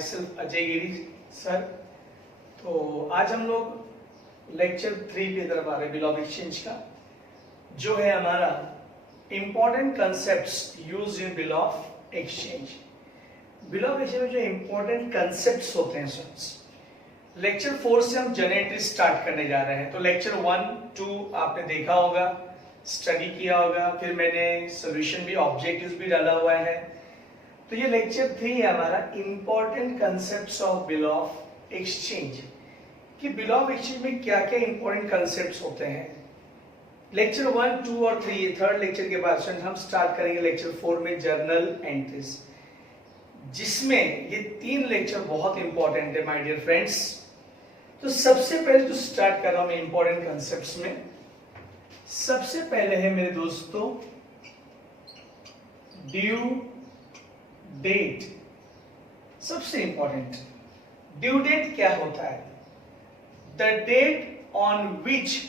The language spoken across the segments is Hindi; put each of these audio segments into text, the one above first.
My self Ajay Giri sir. तो आज हम लोग लेक्चर 3 की तरफ आ रहे हैं, बिल ऑफ एक्सचेंज का, जो है हमारा important concepts use in bill of exchange. Bill of exchange में जो इंपॉर्टेंट कंसेप्ट्स होते हैं सर, लेक्चर 4 से हम जर्नल एंट्री स्टार्ट करने जा रहे हैं। तो लेक्चर 1, 2 आपने देखा होगा, स्टडी किया होगा, फिर मैंने सॉल्यूशन भी, ऑब्जेक्टिव्स भी डाला हुआ है। तो ये लेक्चर 3 है हमारा important concepts of bill of exchange, कि बिल ऑफ एक्सचेंज में क्या क्या इंपॉर्टेंट कंसेप्ट्स होते हैं। लेक्चर 1, 2 और 3 थर्ड लेक्चर के बाद हम स्टार्ट करेंगे लेक्चर 4 में जर्नल एंट्रीज, जिसमें ये 3 लेक्चर बहुत इंपॉर्टेंट है माय डियर फ्रेंड्स। तो सबसे पहले जो स्टार्ट कर रहा हूं मैं इंपॉर्टेंट कंसेप्ट्स में, सबसे पहले है मेरे दोस्तों ड्यू डेट। सबसे इंपॉर्टेंट ड्यू डेट क्या होता है? The date on which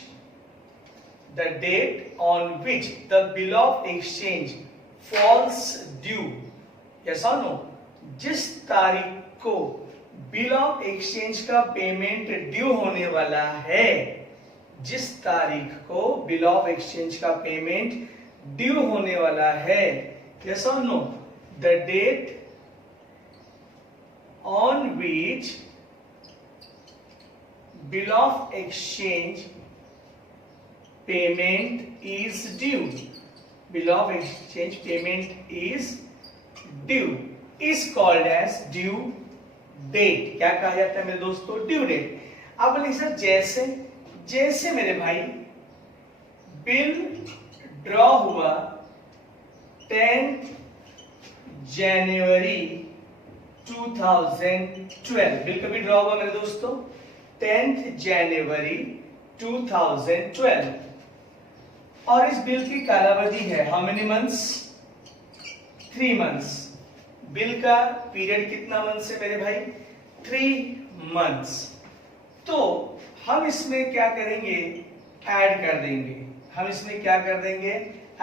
the bill of exchange falls due. Yes और नो? जिस तारीख को बिल ऑफ एक्सचेंज का पेमेंट ड्यू होने वाला है, जिस तारीख को बिल ऑफ एक्सचेंज का पेमेंट ड्यू होने वाला है, यस और no? The date on which bill of exchange payment is due, bill of exchange payment is due is called as due date. क्या कहा जाता है मेरे दोस्तों? Due date. अब बोलिए सर जैसे मेरे भाई बिल ड्रॉ हुआ 10 जनवरी 2012, बिल कभी ड्रॉ हुआ मेरे दोस्तों 10 जनवरी 2012, और इस बिल की कालावधि है how many months? 3 months. Bill का पीरियड कितना मंथ्स है मेरे भाई? 3 मंथ्स। तो हम इसमें क्या करेंगे? ऐड कर देंगे। हम इसमें क्या कर देंगे?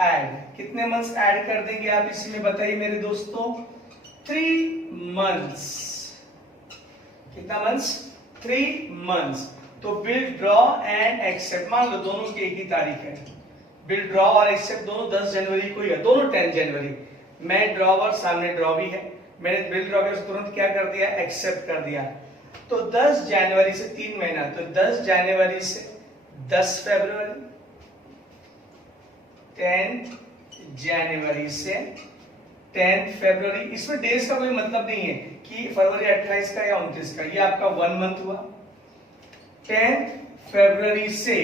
ऐड। कितने मंथ्स ऐड कर देंगे आप इसमें बताइए मेरे दोस्तों? 3 मंथ्स। कितना मंथ्स? 3 मंथ्स। तो बिल ड्रॉ एंड एक्सेप्ट, मान लो दोनों की एक ही तारीख है, बिल ड्रॉ और एक्सेप्ट दोनों 10 जनवरी को ही है, दोनों 10 जनवरी। मैं ड्रॉवर, सामने ड्रॉ भी है, मैंने बिल ड्रॉ कर तुरंत क्या कर दिया? एक्सेप्ट कर दिया। तो 10 जनवरी से 3 महीना, तो 10 जनवरी से 10 फरवरी, 10 जनवरी से 10 फरवरी। इसमें डेज का कोई मतलब नहीं है कि फरवरी 28 का या 29 का, ये आपका 1 मंथ हुआ। 10 फरवरी से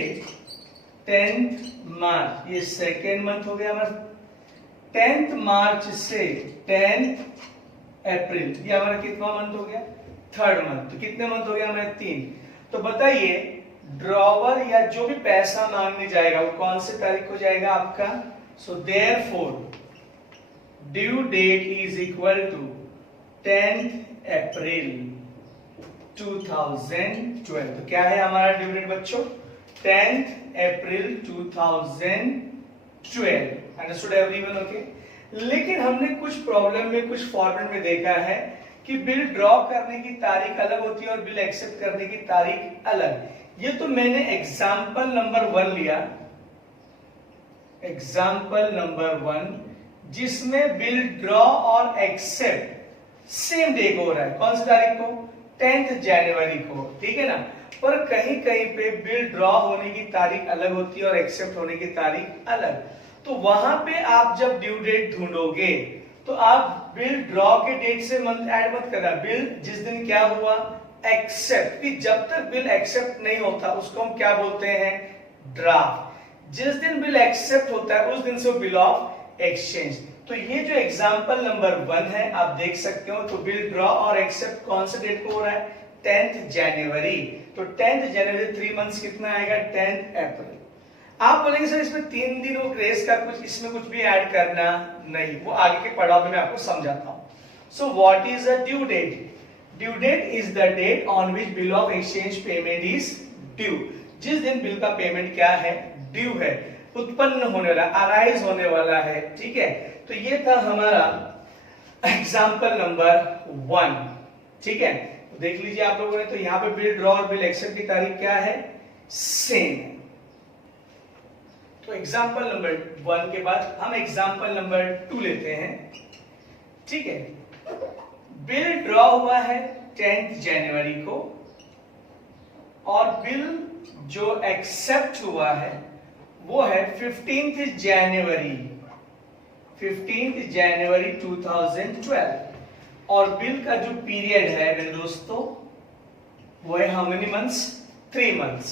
10 मार्च, ये सेकेंड मंथ हो गया हमारा। 10 मार्च से 10 अप्रैल, ये हमारा कितना मंथ हो गया? 3rd month. तो कितने मंथ हो गया हमारे? 3। तो बताइए ड्रॉवर या जो भी पैसा मांगने जाएगा वो कौन से तारीख को जाएगा आपका? So therefore due date is equal to 10 April 2012। तो क्या है हमारा ड्यू डेट बच्चों? 10 अप्रैल 2012। Understood everyone? ओके। लेकिन हमने कुछ प्रॉब्लम में, कुछ फॉर्मेट में देखा है कि बिल ड्रॉ करने की तारीख अलग होती है और बिल एक्सेप्ट करने की तारीख अलग। ये तो मैंने एग्जाम्पल नंबर 1 लिया, एग्जाम्पल नंबर 1, जिसमें बिल ड्रॉ और एक्सेप्ट सेम डे को हो रहा है। कौन सी तारीख को? 10 जनवरी को, ठीक है ना? पर कहीं कहीं पे बिल ड्रॉ होने की तारीख अलग होती है और एक्सेप्ट होने की तारीख अलग। तो वहां पे आप जब ड्यू डेट ढूंढोगे तो आप बिल ड्रॉ के डेट से मंथ ऐड मत करना। बिल जिस दिन क्या हुआ? एक्सेप्ट। कि जब तक बिल एक्सेप्ट नहीं होता उसको हम क्या बोलते हैं? ड्राफ्ट। जिस दिन बिल एक्सेप्ट होता है उस दिन से बिल ऑफ एक्सचेंज। तो ये जो एग्जांपल नंबर 1 है आप देख सकते हो। तो बिल ड्रॉ और एक्सेप्ट कौन से डेट को हो रहा है? 10 जनवरी। तो 10 जनवरी 3 मंथ्स कितना आएगा? 10 अप्रैल। आप बोलेंगे सर इसमें 3 दिन वो ग्रेस का कुछ, इसमें कुछ भी ऐड करना नहीं, वो आगे के पड़ाव में मैं आपको समझाता हूं। So what is a due date? Due date is the date on which bill of exchange payment is due. जिस दिन बिल का पेमेंट क्या है? ड्यू है, उत्पन्न होने वाला, अराइज होने वाला है, ठीक है। तो ये था हमारा एग्जाम्पल नंबर 1। ठीक है, तो देख लीजिए आप लोगों ने, तो यहाँ पे बिल ड्रॉ और बिल एक्सेप्ट की तारीख क्या है, सेम है। तो एग्जाम्पल नंबर 1 के बाद हम एग्जाम्पल नंबर 2 लेते हैं। ठीक है, बिल ड्रॉ हुआ है 10 जनवरी को और बिल जो एक्सेप्ट हुआ है वो है 15 जनवरी 2012 और बिल का जो पीरियड है मेरे दोस्तों वो है हाउ मेनी मंथ्स, 3 मंथ्स।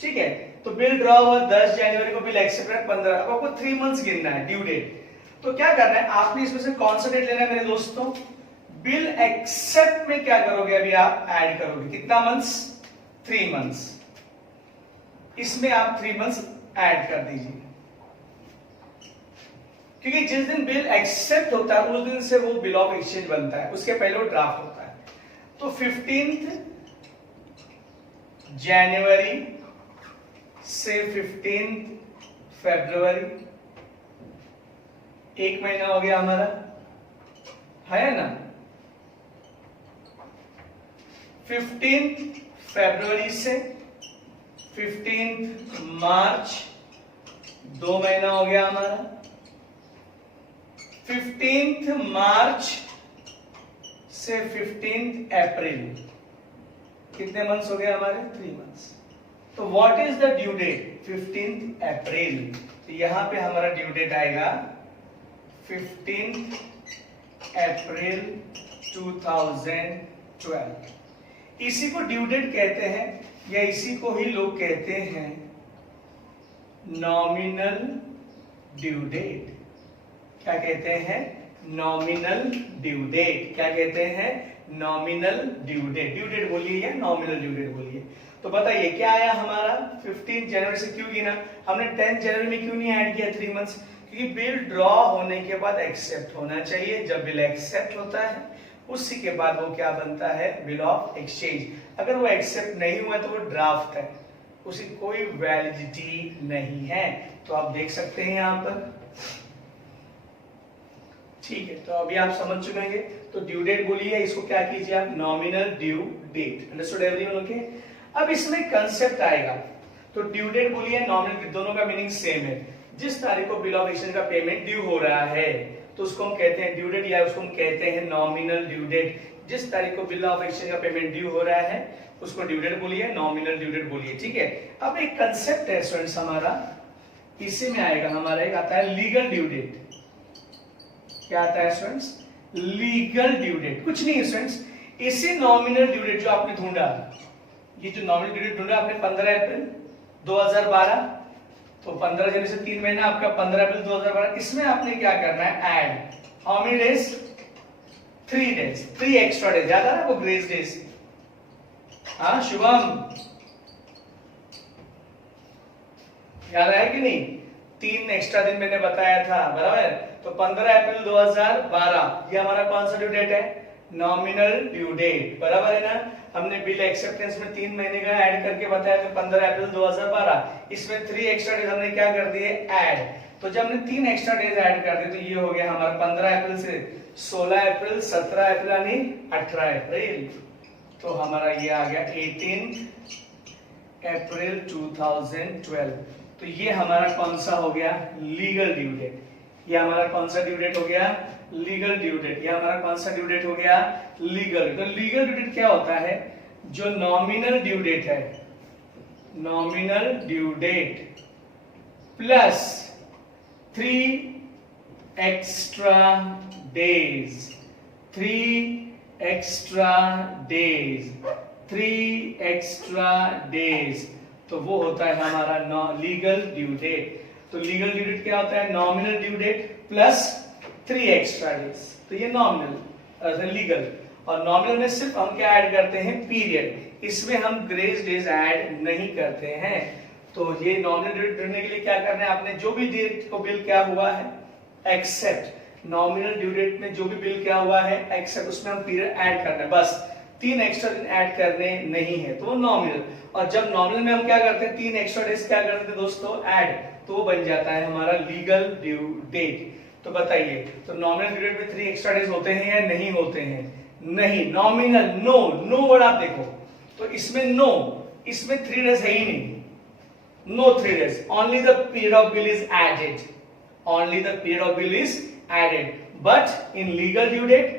ठीक है, तो बिल ड्रॉ हुआ 10 जनवरी को, बिल एक्सेप्ट है 15, अब आपको 3 मंथ्स गिनना है ड्यू डेट। तो क्या करना है, आपने इसमें से कौन सा डेट लेना है मेरे दोस्तों, बिल एक्सेप्ट में क्या करोगे, अभी आप ऐड करोगे कितना मंथ्स, 3 मंथ्स, इसमें आप 3 मंथ्स ऐड कर दीजिए, क्योंकि जिस दिन बिल एक्सेप्ट होता है उस दिन से वो बिल ऑफ एक्सचेंज बनता है, उसके पहले वो ड्राफ्ट होता है। तो 15 जनवरी से 15 फरवरी, 1 महीना हो गया हमारा, है ना। 15 फरवरी से 15 मार्च, 2 महीना हो गया हमारा। 15 मार्च से 15 अप्रैल, कितने मंथ्स हो गए हमारे, 3 मंथ्स। तो what is the due date, 15 April, तो यहां पे हमारा ड्यू डेट आएगा 15 अप्रैल 2012। इसी को ड्यू डेट कहते हैं या इसी को ही लोग कहते हैं नॉमिनल ड्यू डेट। क्या कहते हैं, नॉमिनल ड्यू डेट। क्या कहते हैं, nominal due date. Due date बोलिए या नॉमिनल ड्यू डेट बोलिए। तो बताइए क्या आया हमारा, 15 जनवरी से क्यों गिना हमने, 10 जनवरी में क्यों नहीं ऐड किया 3 मंथ्स, क्योंकि बिल ड्रॉ होने के बाद एक्सेप्ट होना चाहिए। जब बिल एक्सेप्ट होता है उसी के बाद वो क्या बनता है, बिल ऑफ एक्सचेंज। अगर वो एक्सेप्ट नहीं हुआ तो वो ड्राफ्ट है, उसकी कोई वैलिडिटी नहीं है। तो आप देख सकते हैं यहां पर, ठीक है। तो अभी आप समझ चुके हैं, तो ड्यू डेट बोलिए, इसको क्या कीजिए आप, nominal due date. Understood everyone, okay. अब इसमें कंसेप्ट आएगा, तो ड्यू डेट बोलिए, नॉमिनल, दोनों का मीनिंग सेम है। जिस तारीख को बिल ऑफ एक्सचेंज का पेमेंट ड्यू हो रहा है तो उसको हम कहते हैं ड्यू डेट या उसको हम कहते हैं नॉमिनल ड्यू डेट। जिस तारीख को बिल ऑफ एक्सचेंज का पेमेंट ड्यू हो रहा है उसको ड्यू डेट बोलिए, नॉमिनल ड्यू डेट बोलिए, ठीक है। अब एक कंसेप्ट है स्टूडेंट्स हमारा, इसी में आएगा हमारा, एक आता है लीगल ड्यू डेट। क्या आता है स्टूडेंट्स, लीगल ड्यू डेट। कुछ नहीं स्टूडेंट्स, इसी नॉमिनल ड्यू डेट जो आपने ढूंढा, ये जो नॉमिनल ड्यू डेट ढूंढा आपने 15 अप्रैल 2012, तो 15 जनवरी से 3 महीना आपका 15 अप्रैल 2012, इसमें आपने क्या करना है, add how many days, 3 days, 3 extra days. याद आ रहा है वो ग्रेस डेज, हाँ शुभम याद है कि नहीं, 3 एक्स्ट्रा दिन मैंने बताया था, बराबर। तो 15 अप्रैल 2012 ये हमारा कौन सा ड्यू डेट है, नॉमिनल ड्यू डेट, बराबर है ना। हमने बिल एक्सेप्टेंस में 3 महीने का ऐड करके बताया, तो 15 अप्रैल 2012, इसमें 3 एक्स्ट्रा डेज हमने क्या कर दिए, ऐड। तो जब हमने 3 एक्स्ट्रा डेज ऐड कर दिए तो ये हो गया हमारा 15 अप्रैल से 16 अप्रैल, 17 अप्रैल यानी 18 अप्रैल, तो हमारा ये आ गया 18 अप्रैल 2012। तो ये हमारा कौन सा हो गया, लीगल ड्यू डेट। ये हमारा कौन सा ड्यू डेट हो गया, लीगल ड्यू डेट। ये हमारा कौन सा ड्यू डेट हो गया, लीगल। तो लीगल ड्यू डेट क्या होता है, जो नॉमिनल ड्यू डेट है, nominal due date plus 3 extra days, 3 extra days, 3 extra days, तो वो होता है हमारा लीगल ड्यू डेट। तो लीगल ड्यू डेट क्या होता है, nominal due date plus 3 extra days, तो ये नॉमिनल लीगल। और नॉमिनल में सिर्फ हम क्या ऐड करते हैं, पीरियड, इसमें हम ग्रेस डेज ऐड नहीं करते हैं। तो ये नॉमिनल ड्यू डेट ढूंढने के लिए क्या करना है, आपने जो भी डेट को बिल क्या हुआ है एक्सेप्ट, नॉमिनल ड्यू डेट में जो भी बिल क्या हुआ है एक्सेप्ट, उसमें हम पीरियड ऐड करना है, बस 3 एक्स्ट्रा दिन ऐड करने नहीं है, तो वो नॉमिनल। और जब नॉमिनल में हम क्या करते हैं, 3 एक्स्ट्रा डेज क्या करते हैं दोस्तों, ऐड, तो वो बन जाता है हमारा लीगल ड्यू डेट। तो बताइए, तो नॉमिनल ड्यू डेट में 3 एक्स्ट्रा डेज होते हैं या नहीं होते हैं, नहीं, नॉमिनल नो, नो वर्ड आप देखो तो इसमें नो, इसमें 3 डेज है ही नहीं, no 3 days, only the period of bill is added, only the period of bill is added, but in legal due date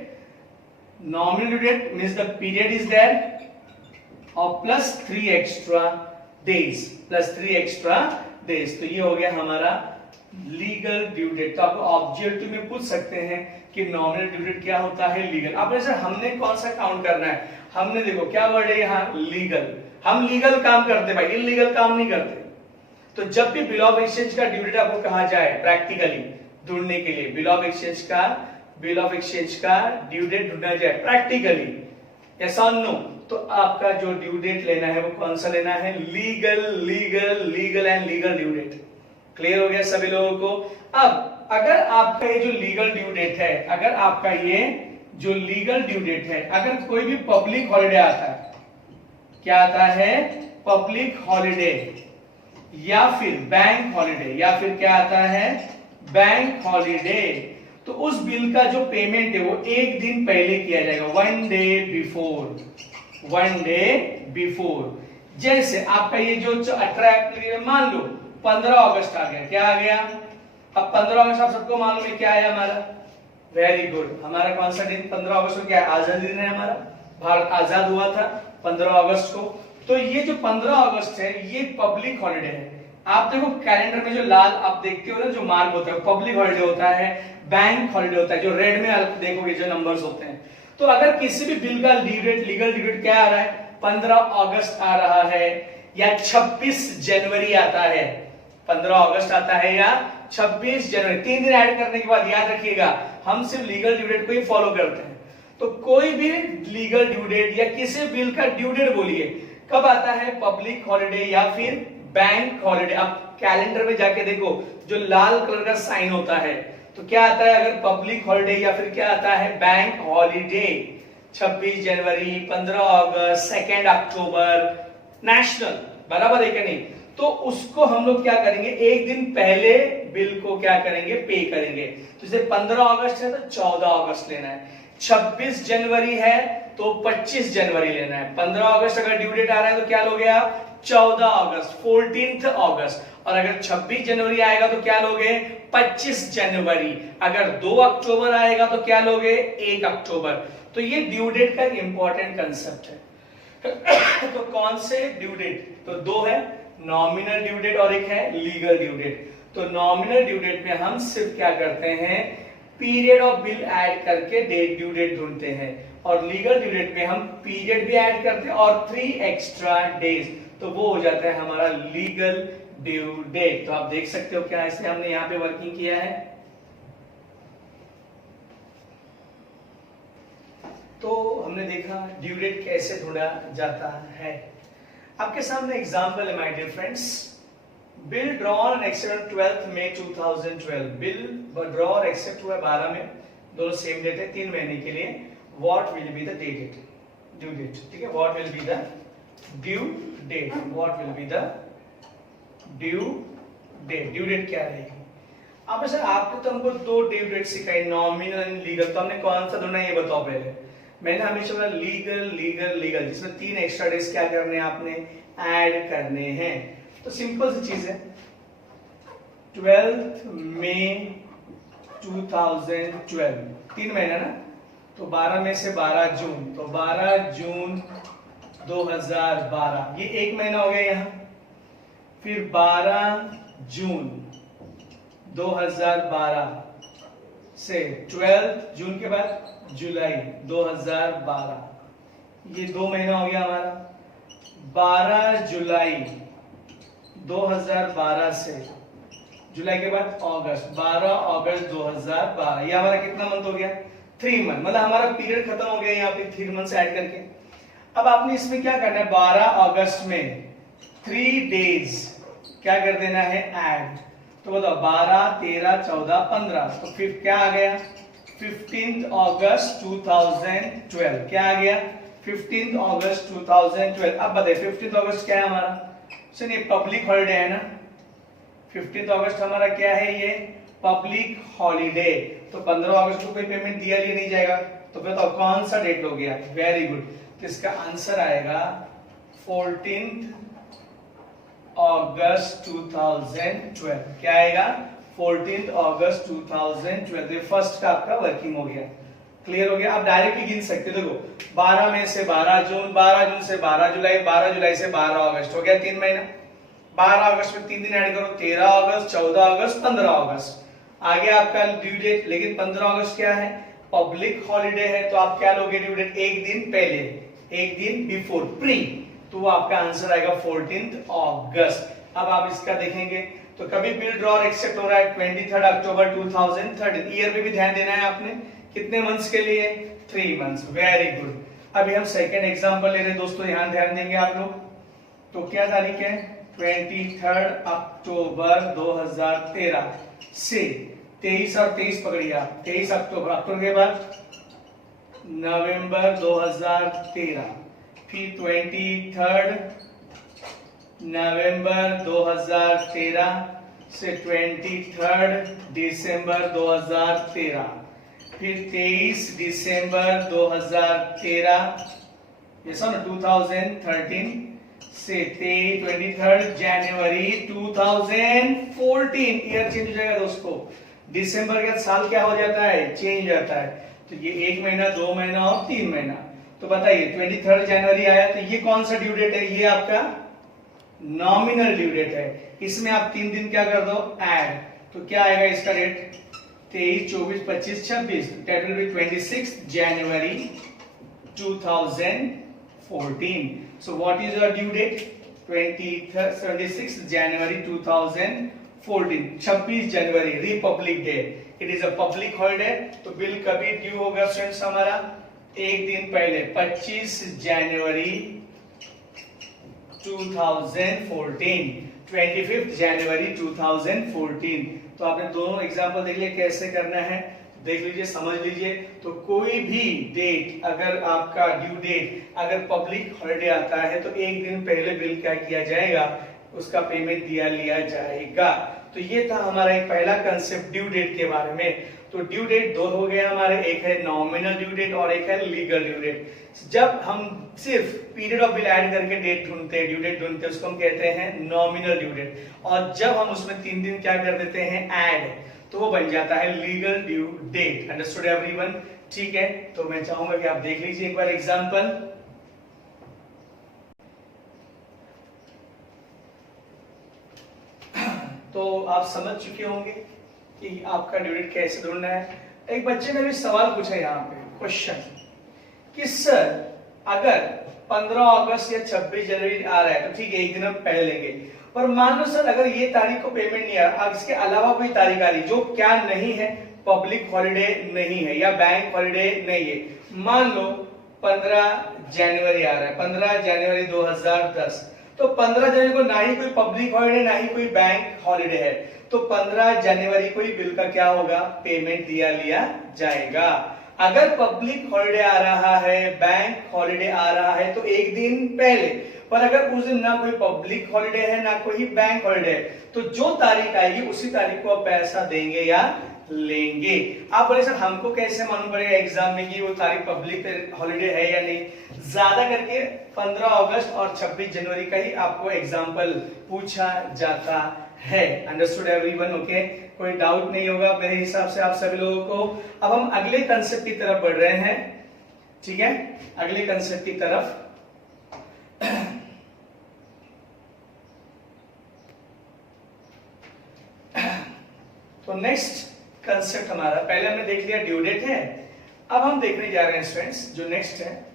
nominal due date means the period is there और plus 3 extra days, plus 3 extra days, तो ये हो गया हमारा लीगल ड्यू डेट। तो आपको ऑब्जेक्टिव में पूछ सकते हैं कि नॉमिनल ड्यू डेट क्या होता है, लीगल। अब जैसे हमने कौन सा काउंट करना है, हमने देखो क्या वर्ड है यहाँ, लीगल, हम लीगल काम करते भाई, इलीगल काम नहीं करते। तो जब भी बिल ऑफ एक्सचेंज का ड्यू डेट आपको कहा जाए प्रैक्टिकली ढूंढने के लिए, बिल ऑफ एक्सचेंज का ड्यू डेट ढूंढना जाए प्रैक्टिकली, यस और नो, तो आपका जो ड्यू डेट लेना है वो कौन सा लेना है, legal, legal, legal and legal due date. Clear हो गया सभी लोगों को। अब अगर आपका ये जो लीगल ड्यू डेट है, अगर आपका ये जो लीगल ड्यू डेट है, अगर कोई भी पब्लिक हॉलिडे आता है, क्या आता है, पब्लिक हॉलिडे या फिर बैंक हॉलिडे, या फिर क्या आता है, बैंक हॉलिडे, तो उस बिल का जो पेमेंट है वो एक दिन पहले किया जाएगा, 1 डे बिफोर, 1 डे बिफोर। जैसे आपका ये जो 18 अप्रैल, मान लो 15 अगस्त आ गया, क्या आ गया, अब 15 अगस्त आप सबको मालूम है क्या है हमारा, वेरी गुड, हमारा कौन सा दिन 15 अगस्त को क्या है, आजादी दिन है हमारा, भारत आजाद हुआ था 15 अगस्त को। तो ये जो 15 अगस्त है ये पब्लिक हॉलिडे है। आप देखो कैलेंडर में जो लाल आप देखते हो ना, जो मार्क होता है पब्लिक हॉलिडे होता है, बैंक हॉलिडे होता है, जो रेड में आप देखोगे जो नंबर्स होते हैं। तो अगर किसी भी बिल का due date, legal due date क्या आ रहा है, 15 अगस्त आ रहा है या 26 जनवरी आता है, 15 अगस्त आता है या 26 जनवरी, 3 दिन ऐड करने के बाद याद रखिएगा हम सिर्फ लीगल ड्यू डेट को ही फॉलो करते हैं। तो कोई भी लीगल ड्यू डेट या किसी बिल का ड्यू डेट बोलिए कब आता है, पब्लिक हॉलिडे या फिर बैंक हॉलिडे। आप कैलेंडर में जाके देखो जो लाल कलर का साइन होता है तो क्या आता है, अगर पब्लिक हॉलिडे या फिर क्या आता है, बैंक हॉलिडे, 26 जनवरी, 15 अगस्त, 2 अक्टूबर, नेशनल, बराबर है कि नहीं। तो उसको हम लोग क्या करेंगे, एक दिन पहले बिल को क्या करेंगे, पे करेंगे। तो जैसे 15 अगस्त है तो 14 अगस्त लेना है, 26 जनवरी है तो 25 जनवरी लेना है, 15 अगस्त अगर ड्यू डेट आ रहा है तो क्या लोगे आप, 14 अगस्त, 14 अगस्त, और अगर 26 जनवरी आएगा तो क्या लोगे, 25 जनवरी, अगर 2 अक्टूबर आएगा तो क्या लोगे, 1 अक्टूबर। तो ये ड्यू डेट का इंपॉर्टेंट कंसेप्ट है। तो कौन से ड्यू डेट, तो 2 है, नॉमिनल ड्यू डेट और एक है लीगल ड्यू डेट। तो नॉमिनल ड्यू डेट में हम सिर्फ क्या करते हैं, पीरियड ऑफ बिल ऐड करके डेट ड्यू डेट ढूंढते हैं, और लीगल ड्यू डेट में हम पीरियड भी ऐड करते हैं और 3 एक्स्ट्रा डेज, तो वो हो जाता है हमारा लीगल ड्यू डेट। तो आप देख सकते हो क्या इसमें हमने यहाँ पे वर्किंग किया है। तो हमने देखा ड्यू डेट कैसे ढूंढा जाता है। आपके सामने एग्जांपल है my dear friends, bill draw and accept 12 May 2012, bill draw और एक्सेप्ट हुआ 12 में, दोनों सेम डेट है, 3 महीने के लिए। What will be the date, due date, ठीक है, what will be the due date, what will be the due date, due date क्या रहेगी। अब सर आपने तो हमको 2 ड्यू डेट सिखाई, नॉमिनल एंड लीगल, तो हमने कौन सा ढूंढना ये बताओ पहले। मैंने हमेशा बोला लीगल लीगल लीगल, जिसमें 3 एक्स्ट्रा डेज क्या करने हैं आपने, ऐड करने हैं। तो सिंपल सी चीज है, 12 मई 2012, 3 महीना ना, तो 12 में से 12 जून, तो 12 जून 2012, ये 1 महीना हो गया यहाँ। फिर 12 जून 2012 से 12 जून के बाद जुलाई 2012, ये 2 महीना हो गया हमारा। 12 जुलाई 2012 से जुलाई के बाद अगस्त, 12 अगस्त 2012, ये हमारा कितना मंथ हो गया, 3 मंथ, मतलब हमारा पीरियड खत्म हो गया यहाँ पे 3 मंथ ऐड करके। अब आपने इसमें क्या करना है, 12 अगस्त में 3 डेज क्या कर देना है, ऐड। तो बताओ 12, 13, 14, 15, तो फिर क्या आ गया, 15 अगस्त 2012, क्या आ गया, 15 अगस्त 2012। अब बताइए 15 अगस्त क्या है हमारा, सुनिए पब्लिक हॉलिडे है ना, 15 अगस्त हमारा क्या है, ये पब्लिक हॉलिडे। तो 15 अगस्त को कोई पेमेंट दिया नहीं जाएगा, तो बताओ कौन सा डेट हो गया? Very good. तो इसका आंसर आएगा 14 अगस्त 2012। क्या आएगा? 14 अगस्त 2012। ये फर्स्ट का आपका वर्किंग हो गया। क्लियर हो गया? आप डायरेक्टली गिन सकते हो। देखो 12 में से 12 जून, 12 जून से 12 जुलाई, 12 जुलाई से 12 अगस्त, हो गया 3 महीना। 12 अगस्त में 3 दिन ऐड करो, 13 अगस्त, 14 अगस्त, 15 अगस्त। आगे आपका ड्यू डेट, लेकिन 15 अगस्त क्या है? पब्लिक हॉलिडे है, तो आप क्या लोगे ड्यू डेट? एक दिन पहले, एक दिन बिफोर, प्री, तो आपका आंसर आएगा 14 अगस्त। अब आप इसका देखेंगे तो कभी बिल ड्रॉ और एक्सेप्ट हो रहा है 23 अक्टूबर 2013। ईयर पे भी ध्यान देना है आपने। कितने मंथ्स के लिए? 3 मंथ्स। Very good. अभी हम सेकंड एग्जांपल ले रहे हैं दोस्तों, यहां ध्यान देंगे आप लोग। तो क्या तारीख है? 23 अक्टूबर 2013 से 23 और 23 पकड़िए आप। 23 अक्टूबर, अक्टूबर के बाद नवंबर 2013, फिर 23 नवंबर 2013 से 23 दिसंबर 2013, फिर 23 दिसंबर 2013, ये सब 2013 से 23 जनवरी 2014। ईयर चेंज हो जाएगा दोस्तों। दिसंबर के साल क्या हो जाता है? चेंज हो जाता है। तो ये 1 महीना, 2 महीना और 3 महीना। तो बताइए 23 जनवरी आया, तो ये कौन सा ड्यू डेट है? ये आपका नॉमिनल ड्यू डेट है। इसमें आप 3 दिन क्या कर दो? ऐड। तो क्या आएगा इसका date? 23, 24, 25, 26। That will be 26 January 2014. So what is your due date? 26 January 2014. 26 January, Republic day. It is a public holiday. तो बिल कभी ड्यू होगा फ्रेंड्स हमारा? एक दिन पहले, 25 जनवरी 2014, 25 जनवरी 2014। तो आपने दोनों एग्जांपल देख लिया कैसे करना है, देख लीजिए, समझ लीजिए। तो कोई भी डेट, अगर आपका ड्यू डेट अगर पब्लिक हॉलिडे आता है तो एक दिन पहले बिल क्या किया जाएगा? उसका पेमेंट दिया लिया जाएगा। तो ये था हमारा एक पहला कंसेप्ट ड्यू डेट के बारे में। तो ड्यू डेट दो हो गए हमारे, एक है नॉमिनल ड्यू डेट और एक है लीगल ड्यू डेट। जब हम सिर्फ पीरियड ऑफ बिल ऐड करके डेट ढूंढते हैं, ड्यू डेट ढूंढते हैं, उसको हम कहते हैं नॉमिनल ड्यू डेट। और जब हम उसमें 3 दिन क्या कर देते हैं? ऐड, तो वो बन जाता है legal due date. Understood everyone? ठीक है, तो मैं चाहूंगा कि आप देख लीजिए एक बार एग्जांपल। तो आप समझ चुके होंगे कि आपका ड्यू डेट कैसे ढूंढना है। एक बच्चे ने भी सवाल पूछा यहाँ पे, क्वेश्चन कि सर अगर 15 अगस्त या 26 जनवरी आ रहा है तो ठीक है, एक दिन हम पहले लेंगे, पर मान लो सर अगर ये तारीख को पेमेंट नहीं आ रहा, इसके अलावा कोई तारीख आ रही जो क्या नहीं है, पब्लिक हॉलिडे नहीं है या बैंक हॉलिडे नहीं है। मान लो 15 जनवरी आ रहा है, 15 जनवरी 2010, तो 15 जनवरी को ना ही कोई पब्लिक हॉलिडे ना ही कोई बैंक हॉलिडे है, तो 15 जनवरी को ही बिल का क्या होगा? पेमेंट दिया लिया जाएगा। अगर पब्लिक हॉलिडे आ रहा है, बैंक हॉलिडे आ रहा है, तो एक दिन पहले, पर अगर उस दिन ना कोई पब्लिक हॉलिडे है ना कोई बैंक हॉलिडे है, तो जो तारीख आएगी उसी तारीख को आप पैसा देंगे या लेंगे। आप बोले सर हमको कैसे मालूम पड़ेगा एग्जाम में कि वो तारीख पब्लिक हॉलिडे है या नहीं? ज्यादा करके 15 अगस्त और 26 जनवरी का ही आपको एग्जाम्पल पूछा जाता है। Understood everyone? ओके, कोई डाउट नहीं होगा मेरे हिसाब से आप सभी लोगों को। अब हम अगले कंसेप्ट की तरफ बढ़ रहे हैं। ठीक है, अगले कंसेप्ट की तरफ। तो नेक्स्ट कंसेप्ट हमारा, पहले हमने देख लिया ड्यू डेट है, अब हम देखने जा रहे हैं स्टूडेंट्स जो नेक्स्ट है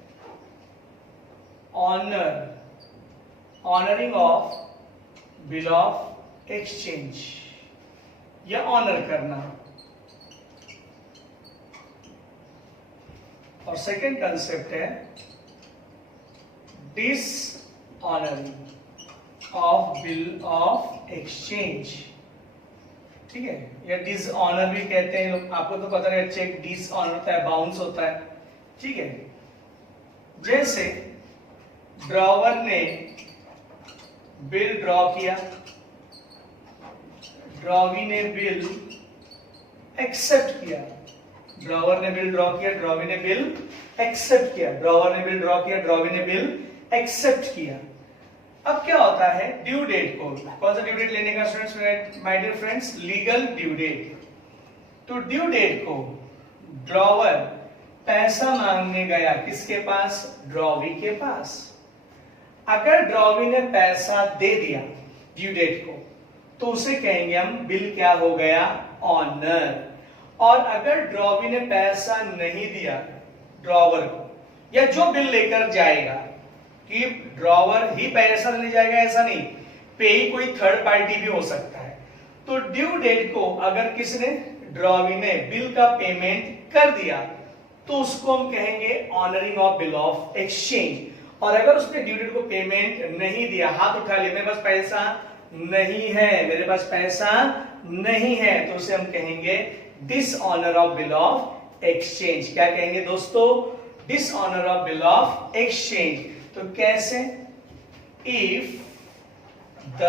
honouring of bill of exchange या ऑनर करना। और सेकंड कंसेप्ट है डिसऑनरिंग ऑफ बिल ऑफ एक्सचेंज। ठीक है, या डिसऑनर भी कहते हैं लोग, आपको तो पता है चेक डिसऑनर होता है, बाउंस होता है। ठीक है, जैसे ड्रॉवर ने बिल ड्रॉ किया, ड्रॉवी ने बिल एक्सेप्ट किया, ड्रॉवर ने बिल ड्रॉ किया, ड्रॉवी ने बिल एक्सेप्ट किया, ड्रॉवर ने बिल ड्रॉ किया, ड्रॉवी ने बिल एक्सेप्ट किया। अब क्या होता है, ड्यू डेट को, कौन सा ड्यू डेट लेने का students, my dear friends, legal due date. तो ड्यू डेट को ड्रॉवर पैसा मांगने गया किसके पास, ड्रॉवी के पास। अगर ड्रॉवी ने पैसा दे दिया ड्यू डेट को, तो उसे कहेंगे हम बिल क्या हो गया, ऑनर। और अगर ड्रॉवी ने पैसा नहीं दिया ड्रॉवर को, या जो बिल लेकर जाएगा, कि ड्रॉवर ही पैसा ले जाएगा ऐसा नहीं, पेई कोई थर्ड पार्टी भी हो सकता है। तो ड्यू डेट को अगर किसने, ड्रॉवी ने बिल का पेमेंट कर दिया, तो उसको हम कहेंगे honouring of bill of exchange. और अगर उसने ड्यू डेट को पेमेंट नहीं दिया, हाथ उठा लिया, मेरे पास पैसा नहीं है, मेरे पास पैसा नहीं है, तो उसे हम कहेंगे dishonour of bill of exchange. क्या कहेंगे दोस्तों, dishonour of bill of exchange. तो कैसे, if the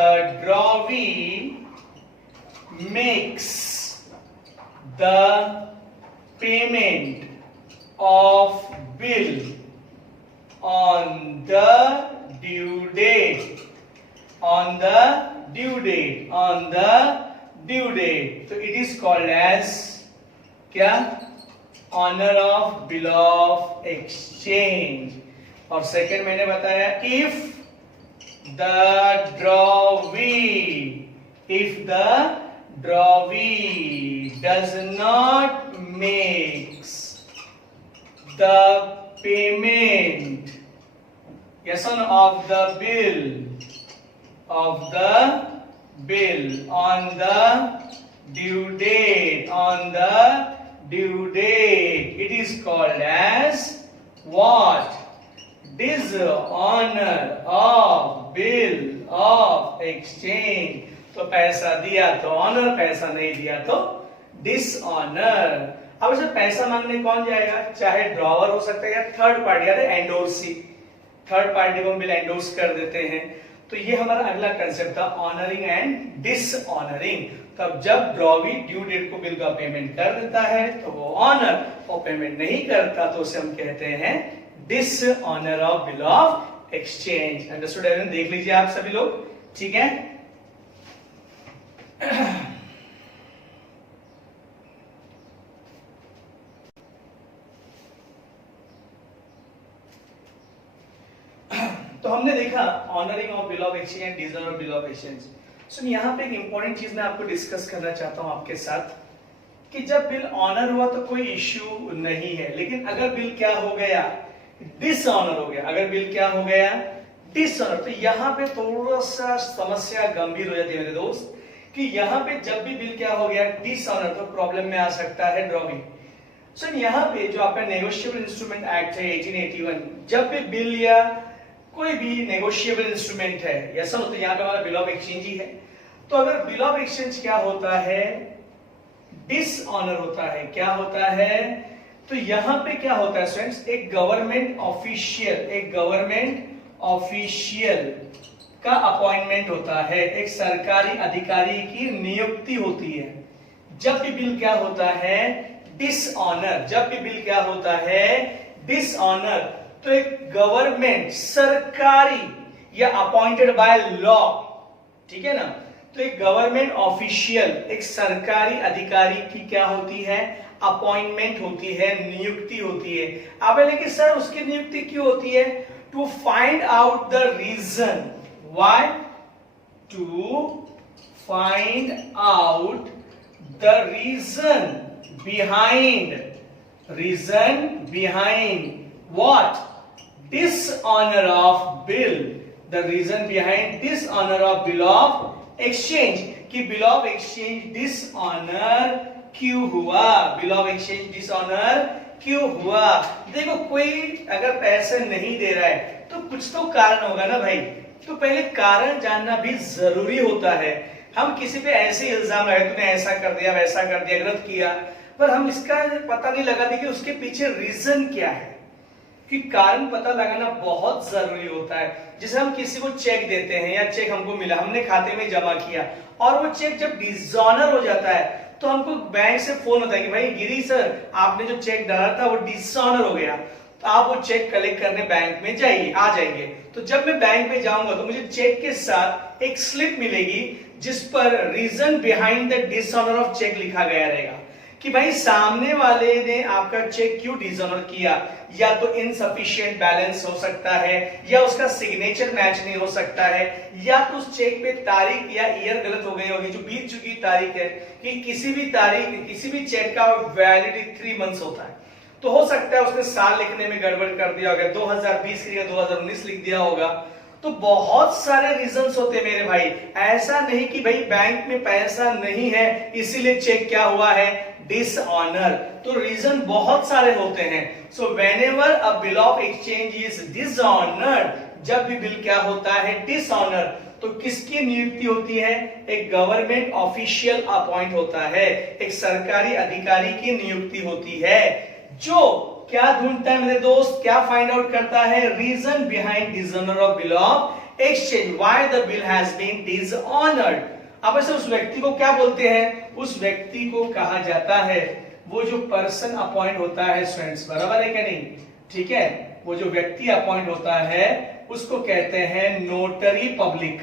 drawee makes the payment of bill on the due date, on the due date, on the due date, so it is called as क्या, honour of bill of exchange. और सेकेंड मैंने बताया, if the drawee does not makes the payment, yes or no, of the bill on the due date, on the due date, it is called as what, dishonor of bill of exchange। तो पैसा दिया तो ऑनर, पैसा नहीं दिया तो डिसऑनर। अब इसे पैसा मांगने कौन जाएगा, चाहे ड्रॉवर हो सकता है या थर्ड पार्टी, या एंडोर्सी, थर्ड पार्टी को हम बिल एंडोर्स कर देते हैं। तो ये हमारा अगला कंसेप्ट था, ऑनरिंग एंड डिसऑनरिंग। तब जब ड्रॉवी ड्यू डेट को बिल का पेमेंट कर देता है तो वो ऑनर, और पेमेंट नहीं करता तो उसे हम कहते हैं dishonour of bill of exchange. Understood everyone, देख लीजिए आप सभी लोग, ठीक है। तो हमने देखा honouring of bill of exchange and dishonour of bill of exchange. So यहाँ पे एक इंपॉर्टेंट चीज मैं आपको डिस्कस करना चाहता हूँ आपके साथ, कि जब बिल ऑनर हुआ तो कोई इश्यू नहीं है, लेकिन अगर बिल क्या हो गया, डिसऑनर हो गया, अगर बिल क्या हो गया, डिसऑनर, तो यहाँ पे थोड़ा सा समस्या गंभीर हो जाती है मेरे दोस्त, कि यहाँ पे जब भी बिल क्या हो गया, डिसऑनर, तो प्रॉब्लम में आ सकता है ड्रॉविंग। सो यहाँ पे जो आपका नेगोशिएबल इंस्ट्रूमेंट एक्ट है 1881, जब भी बिल या कोई भी नेगोशिएबल इंस्ट्रूमेंट है, ऐसा तो यहाँ पे हमारा बिल ऑफ एक्सचेंज ही है। तो अगर बिल ऑफ एक्सचेंज क्या होता है, डिसऑनर होता है, क्या होता है, तो यहाँ पे क्या होता है स्टूडेंट्स, एक गवर्नमेंट ऑफिशियल का अपॉइंटमेंट होता है, एक सरकारी अधिकारी की नियुक्ति होती है। जब भी बिल क्या होता है, डिसऑनर, जब भी बिल क्या होता है, डिसऑनर, तो एक गवर्नमेंट, सरकारी या अपॉइंटेड बाय लॉ, ठीक है ना, तो एक गवर्नमेंट ऑफिशियल, एक सरकारी अधिकारी की क्या होती है, अपॉइंटमेंट होती है, नियुक्ति होती है। अब लेकिन सर उसकी नियुक्ति क्यों होती है, to find out the reason, why, to find out the reason behind what, dishonor of bill, the reason behind dishonor of bill of exchange, कि bill of exchange dishonor क्यों हुआ, bill of exchange dishonor क्यों हुआ। देखो कोई अगर पैसे नहीं दे रहा है तो कुछ तो कारण होगा ना भाई, तो पहले कारण जानना भी जरूरी होता है। हम किसी पे ऐसे इल्जाम लगाए, तूने ऐसा कर दिया, वैसा कर दिया, गलत किया, पर हम इसका पता नहीं लगाते कि उसके पीछे रीजन क्या है। कि कारण पता लगाना बहुत जरूरी होता है। जैसे हम किसी को चेक देते हैं या चेक हमको मिला, हमने खाते में जमा किया और वो चेक जब डिसऑनर हो जाता है तो हमको बैंक से फोन होता है कि भाई गिरी सर, आपने जो चेक डाला था वो डिसऑनर हो गया, तो आप वो चेक कलेक्ट करने बैंक में जाइए, आ जाइए। तो जब मैं बैंक में जाऊंगा तो मुझे चेक के साथ एक स्लिप मिलेगी जिस पर reason behind the dishonour of cheque लिखा गया रहेगा कि भाई सामने वाले ने आपका चेक क्यों डिसऑनर किया। या तो इनसफिशिएंट बैलेंस हो सकता है, या उसका सिग्नेचर मैच नहीं हो सकता है, या तो उस चेक पे तारीख या ईयर गलत हो गई होगी, जो बीत चुकी तारीख है कि किसी भी तारीख किसी भी चेक का वैलिडिटी 3 मंथ्स होता है, तो हो सकता है उसने साल लिखने में गड़बड़ कर दिया होगा, 2020 या 2019 लिख दिया होगा। तो बहुत सारे रीजंस होते हैं मेरे भाई। ऐसा नहीं कि भाई बैंक में पैसा नहीं है इसीलिए चेक क्या हुआ है, डिसऑनर। तो रीजन बहुत सारे होते हैं। So whenever a bill of exchange is dishonoured, जब भी बिल क्या होता है, डिसऑनर, तो किसकी नियुक्ति होती है, एक गवर्नमेंट ऑफिशियल अपॉइंट होता है, एक सरकारी अधिकारी की नियुक्ति होती है, जो क्या ढूंढता है मेरे दोस्त, क्या फाइंड आउट करता है, reason behind dishonour of bill of exchange, why the bill has been dishonoured. अब ऐसे उस व्यक्ति को क्या बोलते हैं, उस व्यक्ति को कहा जाता है, वो जो पर्सन अपॉइंट होता है स्टूडेंट्स, बराबर है क्या नहीं, ठीक है, वो जो व्यक्ति अपॉइंट होता है उसको कहते हैं नोटरी पब्लिक।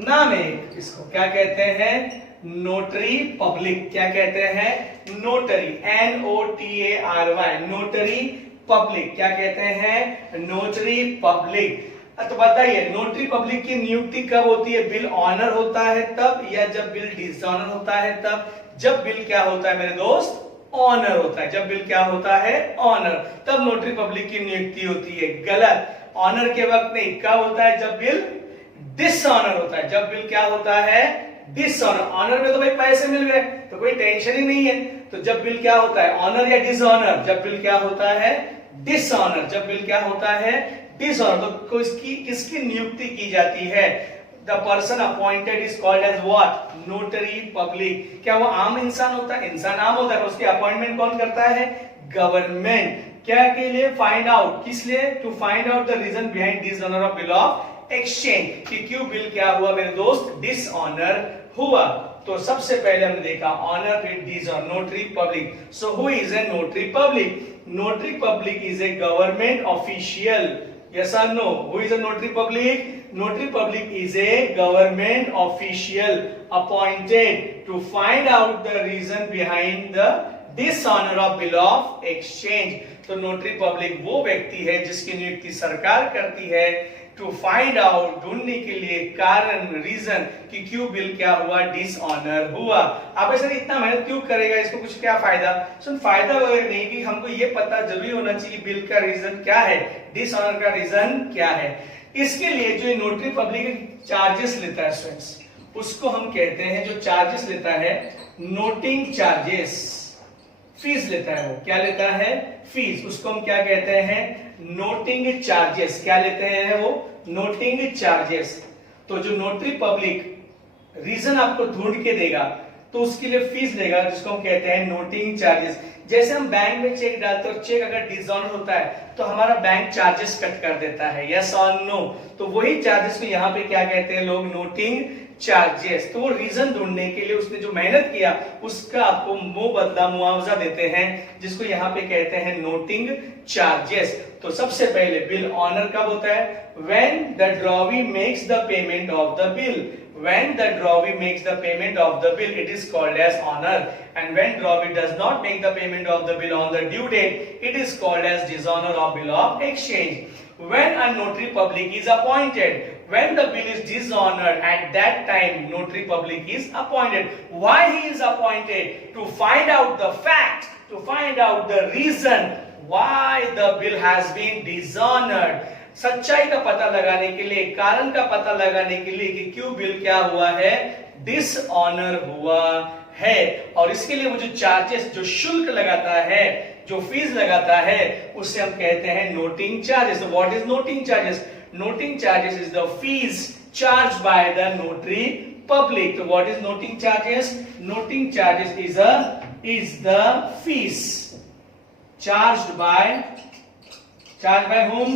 नाम है इसको क्या कहते हैं, नोटरी पब्लिक। क्या कहते हैं, नोटरी, NOTARY, नोटरी पब्लिक। क्या कहते हैं, नोटरी पब्लिक। तो बताइए नोटरी पब्लिक की नियुक्ति कब होती है, बिल ऑनर होता है तब, या जब बिल डिसऑनर होता है तब। जब बिल क्या होता है मेरे दोस्त, ऑनर होता है। जब बिल क्या होता है, ऑनर, तब नोटरी पब्लिक की नियुक्ति होती है। गलत, ऑनर के वक्त नहीं, कब होता है, जब बिल डिसऑनर होता है। जब बिल क्या होता है, डिसऑनर। ऑनर में तो भाई पैसे मिल गए तो कोई टेंशन ही नहीं है। तो जब बिल क्या होता है, ऑनर या डिसऑनर, जब बिल क्या होता है, डिसऑनर। जब बिल क्या होता है, डिसऑनर, तो किसकी नियुक्ति की जाती है, the person appointed is called as what, notary public. क्या वो आम इंसान होता है, इंसान आम होता है, उसकी अपॉइंटमेंट कौन करता है, गवर्नमेंट। क्या के लिए, फाइंड आउट, किस लिए, to find out the reason behind dishonour of bill of exchange, कि क्यों बिल क्या हुआ मेरे दोस्त, डिसऑनर हुआ। तो सबसे पहले हमने देखा ऑनर, फिर dishonour, notary public. So who is a notary public, notary public is a government official, yes or no, who is a notary public, notary public is a government official appointed to find out the reason behind the dishonor of bill of exchange। तो नोटरी पब्लिक वो व्यक्ति है जिसकी नियुक्ति सरकार करती है, टू फाइंड आउट, ढूंढने के लिए, कारण, रीजन, कि क्यों बिल क्या हुआ, डिसऑनर हुआ। अब ऐसे इतना मेहनत क्यों करेगा, इसको कुछ क्या फायदा, सुन फायदा वगैरह नहीं, कि हमको ये पता जरूरी होना चाहिए बिल का रीजन क्या है, डिसऑनर का रीजन क्या है। इसके लिए जो नोटरी पब्लिक चार्जेस लेता है स्टूडेंट्स, उसको हम कहते हैं, जो चार्जेस लेता है, नोटिंग चार्जेस, फीस लेता है। वो क्या लेता है, फीस, उसको हम क्या कहते हैं, नोटिंग चार्जेस। क्या लेते हैं वो, नोटिंग चार्जेस। तो जो नोटरी पब्लिक रीजन आपको ढूंढ के देगा तो उसके लिए फीस लेगा, जिसको हम कहते हैं नोटिंग चार्जेस। जैसे हम बैंक में चेक डालते हैं और चेक अगर डिसऑनर होता है तो हमारा बैंक चार्जेस कट कर देता है, यस और नो। तो वही चार्जेस को यहाँ पे क्या कहते हैं लोग, नोटिंग चार्जेस। तो वो रीजन ढूंढने के लिए उसने जो मेहनत किया उसका आपको बदला मुआवजा देते हैं, जिसको यहाँ पे कहते हैं नोटिंग चार्जेस। तो सबसे पहले बिल ऑनर कब होता है, when the drawee makes the payment of the bill, when the drawee makes the payment of the bill it is called as honor, and when drawee does not make the payment of the bill on the due date it is called as dishonor of bill of exchange। When a notary public is appointed, when the bill is dishonored, at that time notary public is appointed। Why he is appointed? To find out the fact, to find out the reason why the bill has been dishonored। सच्चाई का पता लगाने के लिए, कारण का पता लगाने के लिए कि क्यों बिल क्या हुआ है, डिसऑनर हुआ है। और इसके लिए वो जो चार्जेस, जो शुल्क लगाता है, जो फीस लगाता है, उसे हम कहते हैं noting charges. What is noting charges, noting charges is the fees charge by the notary public. तो what is noting charges, noting charges is the fees charged by charge by whom?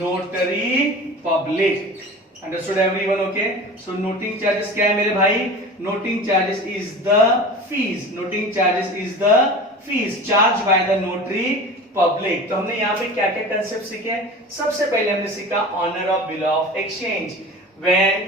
Notary public. Understood everyone? Okay. So noting charges क्या है मेरे भाई? Noting charges is the fees. Noting charges is the fees charged by the notary public. तो हमने यहाँ पे क्या क्या कंसेप्ट सीखे हैं? सबसे पहले हमने सीखा honour of bill of exchange. When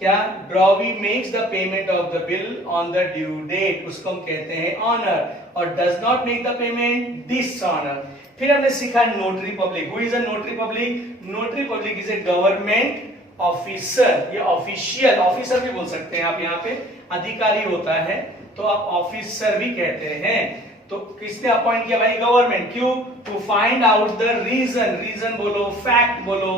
क्या drawee makes the payment of the bill on the due date, उसको हम कहते हैं ऑनर, और does not make the payment dishonour. फिर हमने सीखा notary public. Who is a notary public? Notary public is a government officer. ये ऑफिशियल ऑफिसर भी बोल सकते हैं आप, यहाँ पे अधिकारी होता है तो आप ऑफिसर भी कहते हैं. तो किसने अपॉइंट किया भाई? गवर्नमेंट. क्यों? To find out the reason. Reason बोलो, फैक्ट बोलो,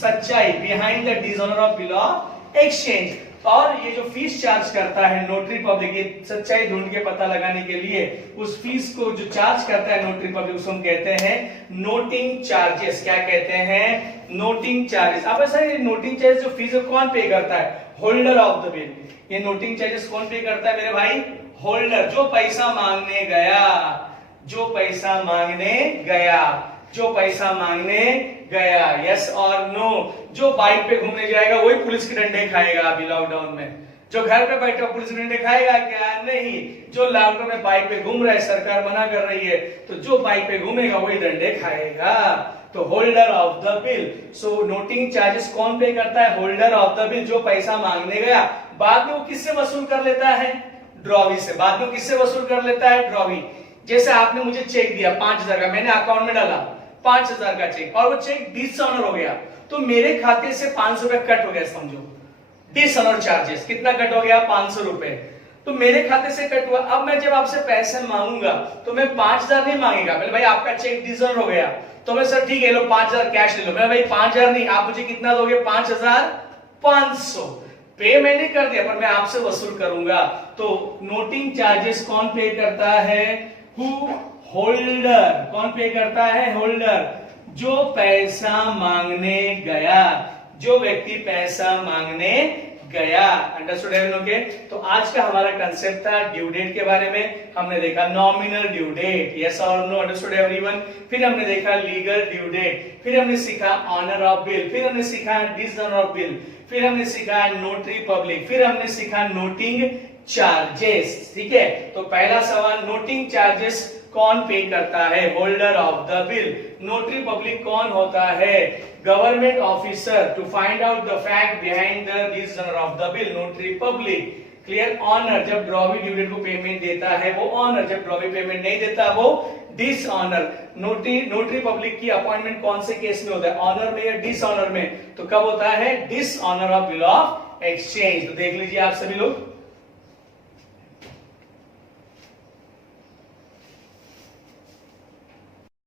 सच्चाई behind the dishonour of bill of exchange. और ये जो फीस चार्ज करता है नोटरी पब्लिक, ये सच्चाई ढूंढ के पता लगाने के लिए उस फीस को जो चार्ज करता है नोटरी पब्लिक, उसको हम कहते हैं नोटिंग चार्जेस. क्या कहते हैं? Noting charges. अब ऐसा ये नोटिंग चार्जेस जो फीस कौन पे करता है? Holder of the bill. ये नोटिंग चार्जेस कौन पे करता है मेरे भाई? होल्डर. जो पैसा मांगने गया, जो पैसा मांगने गया, जो पैसा मांगने गया. यस और नो. जो बाइक पे घूमने जाएगा वही पुलिस के डंडे खाएगा अभी लॉकडाउन में. जो घर पे बैठा पुलिस के डंडे खाएगा क्या? नहीं. जो लॉकडाउन में बाइक पे घूम रहा है, सरकार मना कर रही है, तो जो बाइक पे घूमेगा वही डंडे खाएगा. तो holder of the bill. So noting charges कौन पे करता है? Holder of the bill. जो पैसा मांगने गया, बाद में वो किससे वसूल कर लेता है? ड्रॉवी से. बाद में किससे वसूल कर लेता है? ड्रॉवी. जैसे आपने मुझे चेक दिया 5,000 का, मैंने अकाउंट में डाला 5,000 का चेक, और वो चेक डिसऑनर हो गया, तो मेरे खाते से 500 रुपए कट हो गया. समझो डिसऑनर चार्जेस कितना कट हो गया? 500 रुपए. तो मेरे खाते से कट हुआ. अब मैं जब आपसे पैसे मांगूंगा तो मैं 5,000 नहीं मांगेगा. बोले भाई आपका चेक डिसऑनर हो गया, तो मैं सर ठीक है लो 5,000 कैश ले लो. मैं भाई 5,000 नहीं, आप मुझे कितना दोगे? 5,500. पे मैंने कर दिया, पर मैं आपसे वसूल करूंगा. तो नोटिंग चार्जेस कौन पे करता है? हु? होल्डर. कौन पे करता है? होल्डर. जो पैसा मांगने गया, जो व्यक्ति पैसा मांगने गया. Understood everyone? ओके. तो आज का हमारा कंसेप्ट था ड्यू डेट के बारे में. हमने देखा नॉमिनल ड्यू डेट. यस और नो? Understood everyone? फिर हमने देखा लीगल ड्यू डेट. फिर हमने सीखा ऑनर ऑफ बिल. फिर हमने सीखा डिसऑनर ऑफ बिल. फिर हमने सीखा नोटरी पब्लिक. फिर हमने सीखा नोटिंग चार्जेस. ठीक है. तो पहला सवाल, नोटिंग चार्जेस कौन पे करता है? Holder of the bill. Notary public कौन होता है? Government officer. To find out the fact behind the dishonour of the bill, notary public. Clear? Honour. जब ड्रॉवी ड्यू डेट को पेमेंट देता है वो ऑनर, जब ड्रॉवी पेमेंट नहीं देता वो डिसऑनर. नोटरी पब्लिक की अपॉइंटमेंट कौन से केस में होता है? ऑनर में या डिसऑनर में? तो कब होता है? Dishonour of bill of exchange. तो देख लीजिए आप सभी लोग.